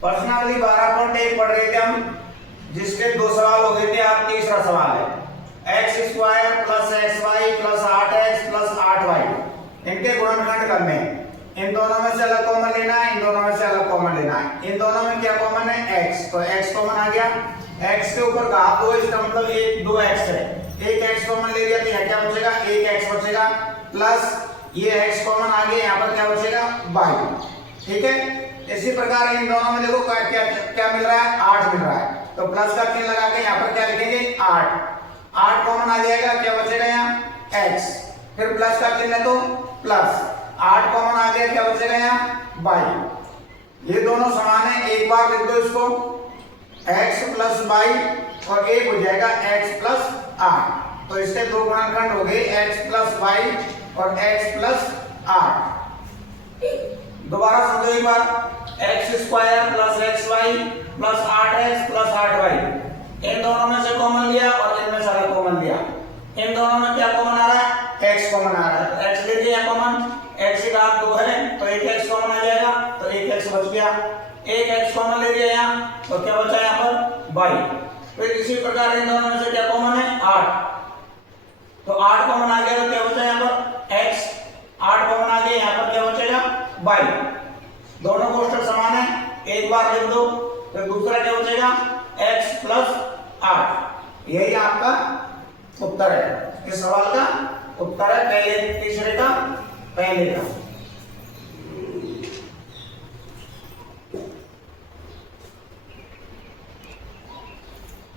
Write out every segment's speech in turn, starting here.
प्रश्नावली 12.1 पढ़ रहे थे हम, जिसके दो सवाल हो गए थे। आप तीसरा सवाल है x square plus x y plus 8x plus 8y, इनके गुणनखंड करने हैं। इन दोनों में से अलग कॉमन लेना है, इन दोनों में से अलग कॉमन लेना है। इन दोनों में क्या कॉमन है? x, तो x कॉमन आ गया। x के ऊपर घात 2, इसका मतलब 2x है। एक x कॉमन ले लिया तो यहाँ क्या बचेगा? 1x बचेगा, प्लस ये x कॉमन आ गया, यहाँ पर क्या बचेगा? y। ठीक है। इसी प्रकार इन दोनों में देखो क्या क्या मिल रहा है? 8 मिल रहा है, तो प्लस का चिन्ह लगा के यहाँ पर क्या लिखेंगे? 8 कॉमन आ जाएगा, क्या बचेगा यहाँ? x, फिर प्लस का चिन्ह है तो प्लस 8 कॉमन आ गया, क्या बचेगा यहाँ? y। ये दोनों समान है, एक बार लिख दो इसको, x प्लस y और एक हो जाएगा x प्लस 8। तो इसके दो गुणनखंड हो गए, x प्लस y और x प्लस 8। दोबारा समझो एक बार, x square plus x y plus 8x plus 8y, इन दोनों में से कॉमन लिया और इनमें से अलग कॉमन लिया। इन दोनों में क्या कॉमन आ रहा है? x कॉमन आ रहा है, तो x ले लिया कॉमन, x की घात 2 है तो एक x कॉमन आ जाएगा, तो एक x बच गया। एक x कॉमन ले लिया यहाँ, तो क्या बचा यहाँ पर? y। फिर इसी प्रकार इन दोनों में से क्या कॉमन है? 8, तो 8 कॉमन आ गया, तो क्या बचा यहाँ पर? x। 8 कॉमन आ गया, यहाँ पर क्या बचेगा? y। दोनों कोष्ठक समान है, एक बार लिख दो, फिर दूसरा क्या बचेगा? x plus 8। यही आपका उत्तर है, इस सवाल का उत्तर है पहले, तीसरे का पहले का।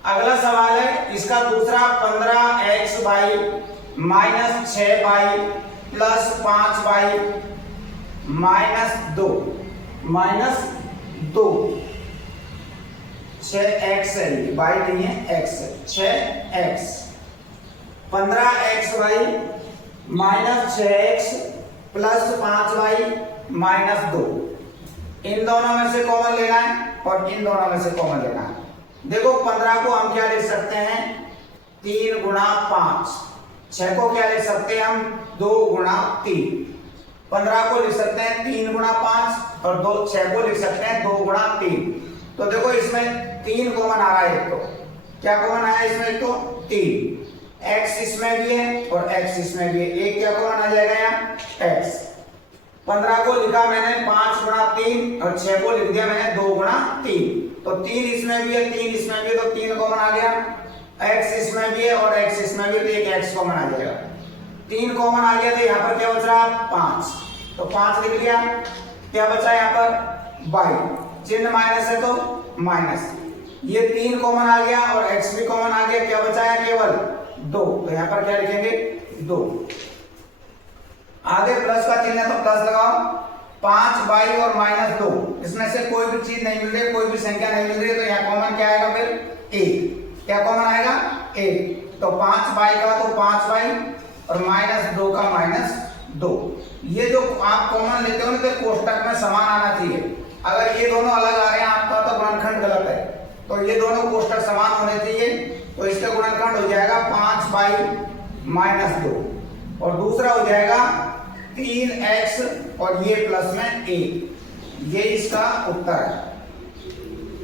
अगला सवाल है इसका दूसरा, 15x minus 6y plus 5y minus 2 6x है, y नहीं है, x है, 6x। 15xy minus 6x plus 5y minus 2, इन दोनों में से कॉमन लेना है और इन दोनों में से कॉमन लेना है। देखो 15 को हम क्या लिख सकते हैं? 3 गुणा 5। 6 को क्या लिख सकते हैं हम? 2 गुणा 3। 15 को लिख सकते हैं 3 गुणा 5 और 6 को लिख सकते हैं 2 गुणा 3। तो देखो इसमें 3 कॉमन आ रहा है, एक तो क्या कॉमन आया इसमें? एक तो 3, x इसमें भी है और x इसमें भी है, एक क्या कॉमन आ जाएगा यहाँ? x। 15 को लिखा मैंने 5 गुणा 3 और 6 को लिख दिया मैंने 2 गुणा 3, तो 3 इसमें भी है, 3 इसमें भी है, तो 3 कॉमन आ गया। x इसमें भी है और x इसमें भी है, तो एक x कॉमन आ जाएगा। 3 कॉमन आ गया, तो यहाँ पर क्या बच रहा? 5, तो 5 लिख लिया। क्या बचा यहाँ पर? y। चिन्ह माइनस है तो माइनस, ये 3 कॉमन आ गया और x भी कॉमन आ गया, क्या बचा है? केवल 2, तो यहाँ पर क्या लिखेंगे? 2। आगे प्लस का चिन्ह है तो प्लस लगाओ। 5y और माइनस 2, इसमें से कोई भी चीज नहीं मिल रही, कोई भी संख्या नहीं मिल रही है, तो यहाँ कॉमन क्या आएगा? फिर 1। क्या कॉमन आएगा? 1। तो 5y का तो 5y और माइनस 2 का माइनस 2। ये जो आप कॉमन लेते हो ना, तो कोष्टक में समान आना चाहिए। अगर ये दोनों अलग आ रहे हैं आपका, तो गुणनखंड गलत है। तो ये दोनों कोष्टक समान होने चाहिए, तो इसका गुणनखंड हो जाएगा 5y माइनस 2 और दूसरा हो जाएगा 3x और ये प्लस में 1। ये इसका उत्तर है।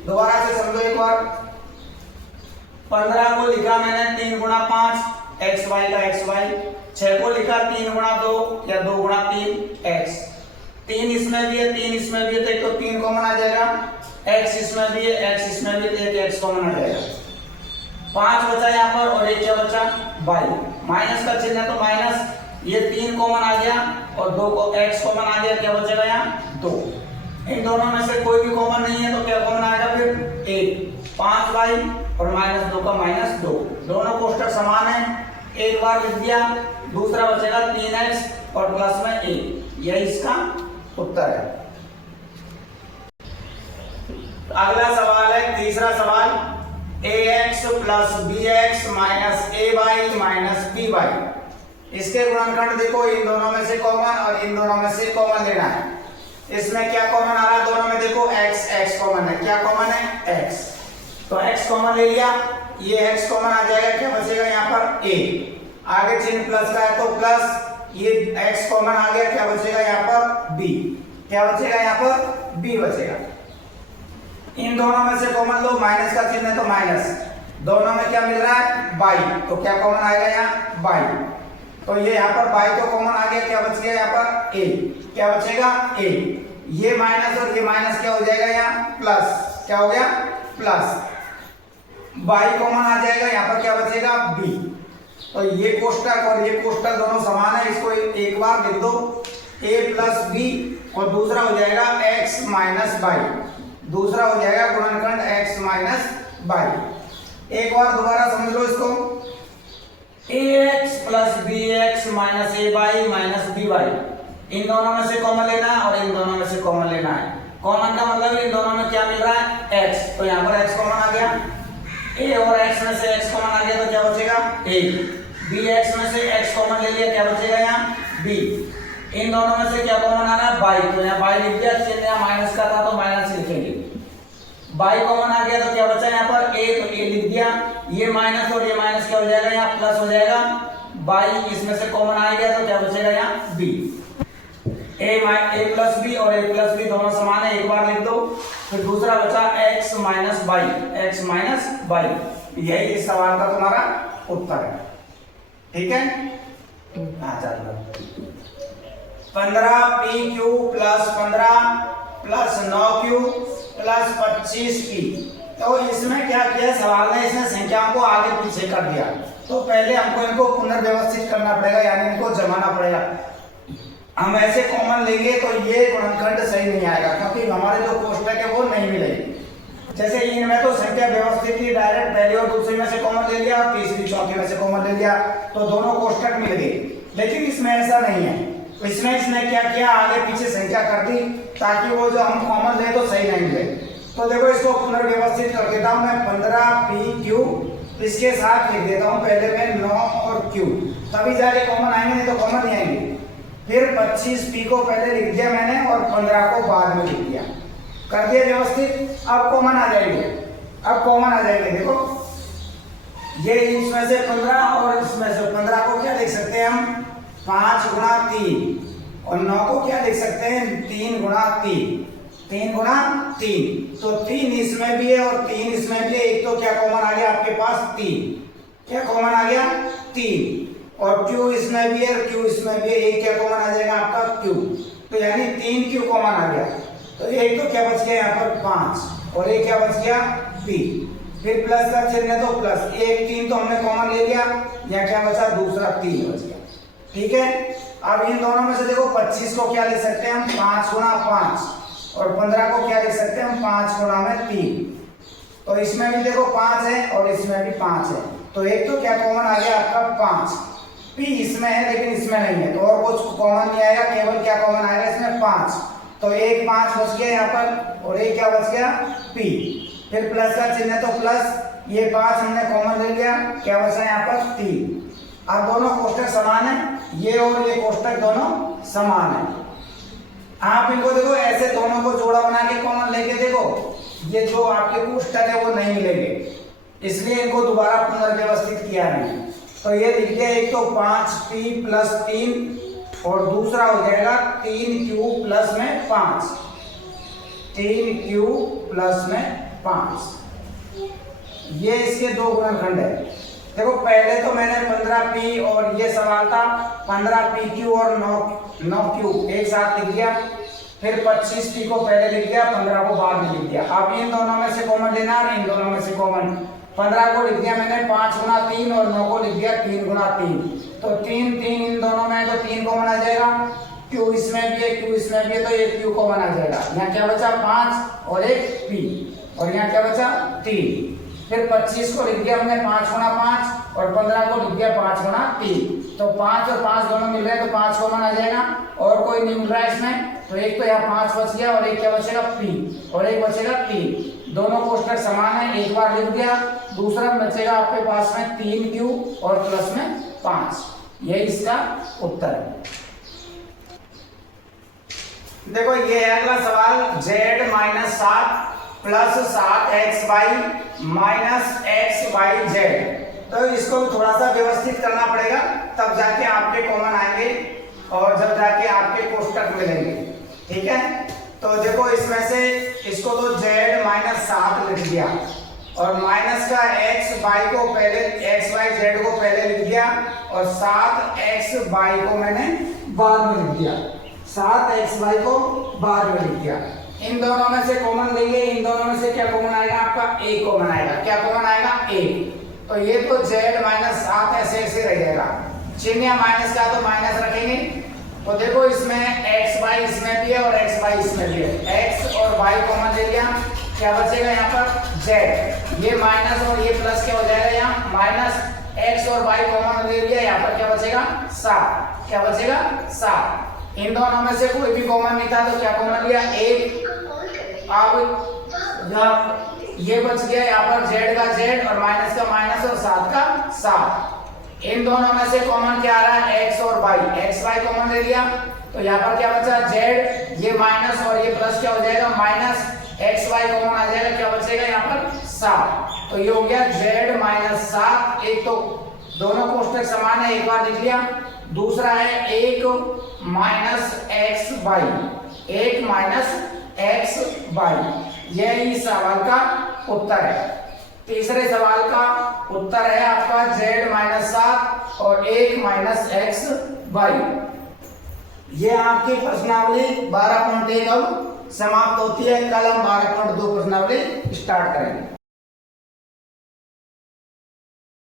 दोबारा से समझो एक बार, 15 को लिखा मैंने 3 गुणा 5 xy का xy, 6 को लिखा 3 गुणा 2 या 2 गुणा 3 x। 3 इसमें भी है, 3 इसमें भी है, तो एक तो 3 कॉमन आ जाएगा, x इसमें भी है, x इसमें भी है, तो एक x कॉमन आ जाएगा। 5 बचा यहाँ पर और एक क्या बचा? y। माइनस का चिन्ह है तो माइनस, ये 3 कॉमन आ गया और 2 को x कॉमन आ गया, क्या बचेगा यहाँ? 2। इन दोनों में से कोई भी कॉमन नहीं है, तो क्या कॉमन आएगा? फिर 1। 5y और माइनस 2 का माइनस 2, दोनों कोष्ठक समान है, एक बार लिख दिया, दूसरा बचेगा 3x और प्लस में 1। यही इसका उत्तर है। अगला सवाल है तीसरा सवाल, ax plus bx minus ay minus by, इसके गुणनखंड देखो, इन दोनों में से कॉमन और इन दोनों में से कॉमन लेना है। इसमें क्या कॉमन आ रहा है? दोनों में देखो x कॉमन है, क्या कॉमन है? x। तो x कॉमन ले लिया, ये x कॉमन आ जाएगा, क्या बचेगा यहाँ पर? a। आगे चिन्ह प्लस का है तो प्लस, ये x कॉमन आ गया, क्या बचेगा यहाँ पर? b। क्या बचेगा यहाँ पर? b बचेगा। इन दोनों में से कॉमन लो, माइनस का चिन्ह है तो माइनस, दोनों में क्या मिल रहा है बाई, तो क्या कॉमन आएगा यहाँ बाई, तो ये यहाँ पर बाई तो कॉमन आ गया, क्या बच गया यहाँ पर ए, क्या बचेगा ए, ये माइनस और ये माइनस क्या हो जाएगा यहाँ प्लस, क्या हो गया प्लस, बाई कॉमन आ जाएगा, यहाँ पर क्या बचेगा बी, तो ये कोष्टक और ये कोष्टक दोनों समान है, इसको एक बार लिख दो a प्लस बी और दूसरा हो जाएगा x माइनस बाई, दूसरा हो जाएगा गुणनखंड x माइनस बाई। एक बार दोबारा समझ लो इसको, ax plus bx minus a by minus b by, इन दोनों में से कॉमन लेना है और इन दोनों में से कॉमन लेना है। कॉमन का मतलब इन दोनों में क्या मिल रहा है x, तो यहाँ पर x कॉमन आ गया, a और x में से x कॉमन आ गया तो क्या बचेगा a, bx में से x कॉमन ले लिया, क्या बचेगा यहाँ b, इन दोनों में से क्या कॉमन आ रहा है बाई, तो यहाँ बाई लिख दिया, चिन्ह यहाँ माइनस का था तो माइनस लिखेंगे, बाई कॉमन आ गया तो क्या बचा यहाँ पर a, तो a लिख दिया, ये माइनस और ये माइनस क्या हो जाएगा यहाँ प्लस हो जाएगा, बाई इसमें से कॉमन आ गया तो क्या बचेगा यहाँ b, a प्लस बी और a प्लस बी दोनों समान है, एक बार लिख दो, फिर दूसरा बचा x minus by, x minus by, यही इस सवाल का तुम्हारा उत्तर है, ठीक है। हाँ चलो 15p Q plus 15 plus 9q plus 25p, तो इसमें क्या किया सवाल ने, इसने संख्याओं को आगे पीछे कर दिया, तो पहले हमको इनको पुनर्व्यवस्थित करना पड़ेगा, यानी इनको जमाना पड़ेगा। हम ऐसे कॉमन लेंगे तो ये गुणनखंड सही नहीं आएगा, क्योंकि हमारे जो कोष्टक है वो नहीं मिलेगी। जैसे इनमें तो संख्या व्यवस्थित थी, डायरेक्ट पहले और दूसरे में से कॉमन ले लिया और तीसरी चौथी में से कॉमन ले लिया, तो दोनों कोष्टक मिल गए, लेकिन इसमें ऐसा नहीं है, इसमें इसने क्या किया आगे पीछे संख्या कर दी ताकि वो जो हम कॉमन ले तो सही नहीं मिले। तो देखो इसको पुनर्व्यवस्थित कर देता हूं मैं, 15p क्यू इसके साथ लिख देता हूं पहले में 9 और q, तभी जाके कॉमन आएंगे, नहीं तो कॉमन नहीं आएंगे। फिर 25p को पहले लिख दिया मैंने और 15 को बाद में लिख दिया, कर दिया व्यवस्थित। अब कॉमन आ जाएंगे, अब कॉमन आ जाएंगे, देखो ये इसमें से 15 और इसमें से 15 को क्या लिख सकते हैं हम 5 गुणा 3 और 9 को क्या लिख सकते हैं 3 गुणा 3, 3 गुणा 3, तो 3 इसमें भी है और 3 इसमें भी है, एक तो क्या कॉमन आ गया आपके पास 3, क्या कॉमन आ गया 3, और q इसमें भी है और q इसमें भी है, एक क्या कॉमन आ जाएगा आपका q, तो यानी 3q कॉमन आ गया, तो एक तो क्या बच गया यहाँ पर 5 और एक क्या बच गया p, फिर प्लस का चिन्ह है तो प्लस, एक 3 तो हमने कॉमन ले लिया, यहाँ क्या बचा दूसरा 3 बच गया, ठीक है। अब इन दोनों में से देखो 25 को क्या लिख सकते हैं हम 5 गुणा 5 और 15 को क्या लिख सकते हैं हम 5 गुणा में 3, तो इसमें भी देखो 5 है और इसमें भी 5 है, तो एक तो क्या कॉमन आ गया आपका 5, p इसमें है लेकिन इसमें नहीं है, तो और कुछ कॉमन नहीं आएगा, केवल क्या कॉमन आएगा इसमें 5, तो एक 5 बच गया यहाँ पर और एक क्या बच गया p, फिर प्लस का चिन्ह है तो प्लस, ये 5 हमने कॉमन ले लिया, क्या बचा यहाँ पर 3। अब दोनों कोष्टक समान है, ये और ये कोष्टक दोनों समान है, आप इनको देखो ऐसे दोनों को जोड़ा बना के कॉमन लेके देखो, ये जो आपके कोष्टक है वो नहीं मिलेंगे, इसलिए इनको दोबारा पुनर्व्यवस्थित किया नहीं। तो ये लिख दिया, एक तो 5p प्लस 3 और दूसरा हो जाएगा 3q प्लस में 5, 3q प्लस में 5, ये इसके दो गुणनखंड है। देखो पहले तो मैंने 15p और ये सवाल था 15pq और 9q एक साथ लिख दिया, फिर 25p को पहले लिख दिया, 15 को बाद में लिख दिया। अब इन दोनों में से कॉमन लेना है, इन दोनों में से कॉमन, 15 को लिख दिया मैंने 5 गुणा 3 और 9 को लिख दिया 3 गुणा 3, तो 3 3 इन दोनों में है तो 3 कॉमन आ जाएगा, q इसमें भी है q इसमें भी है तो ये q कॉमन आ जाएगा, यहाँ क्या बचा 5 और एक p और यहाँ क्या बचा 3, फिर 25 को लिख दिया हमने 5 गुणा 5 और 15 को लिख दिया 5 गुणा 3, तो 5 और 5 दोनों मिल रहे हैं तो 5 कॉमन आ जाएगा, और कोई नहीं मिल रहा है इसमें, तो एक तो यहाँ 5 बच गया और एक क्या बचेगा p और एक बचेगा 3, दोनों कोष्टक समान है, एक बार लिख दिया, दूसरा बचेगा आपके पास में 3q और प्लस में 5, यही इसका उत्तर है। देखो ये अगला सवाल, z minus 7 plus 7xy minus xyz, तो इसको भी थोड़ा सा व्यवस्थित करना पड़ेगा, तब जाके आपके कॉमन आएंगे और जब जाके आपके कोष्टक मिलेंगे, ठीक है। तो देखो इसमें से इसको तो z माइनस 7 लिख दिया और माइनस का x y को पहले x y z को पहले लिख दिया और 7x y को मैंने बाद में लिख दिया, 7x y को बाद में लिख दिया। इन दोनों में से कॉमन लेंगे, इन दोनों में से क्या कॉमन आएगा आपका a कॉमन आएगा। क्या कॉमन आएगा a। तो ये तो z माइनस 7 ऐसे रह जाएगा, चिन्ह माइनस का तो माइनस रखेंगे। तो देखो इसमें x y इसमें भी है और x y इसमें भी है, x और y कॉमन ले लिया, क्या बचेगा यहाँ पर z। ये माइनस और ये प्लस क्या हो जाएगा यहाँ माइनस, x और y कॉमन ले लिया, यहाँ पर क्या बचेगा 7। क्या बचेगा 7। इन दोनों में से कोई भी कॉमन नहीं था तो क्या कॉमन लिया 1। अब ये बच गया यहाँ पर z का z और माइनस का माइनस और 7 का 7। इन दोनों में से कॉमन क्या आ रहा है x और y, x y कॉमन ले लिया तो यहाँ पर क्या बचा z, ये माइनस और ये प्लस क्या हो जाएगा माइनस, x y कॉमन आ जाएगा, क्या बचेगा यहाँ पर 7। तो ये हो गया z माइनस 7। एक तो दोनों कोष्टक समान है, एक बार लिख लिया। दूसरा है 1 minus x y, 1 minus x y. यह इस सवाल का उत्तर है। तीसरे सवाल का उत्तर है आपका z माइनस 7 और 1 माइनस एक्स वाई। ये आपकी प्रश्नावली 12.1 अब समाप्त होती है। कल हम 12.2 प्रश्नावली स्टार्ट करेंगे।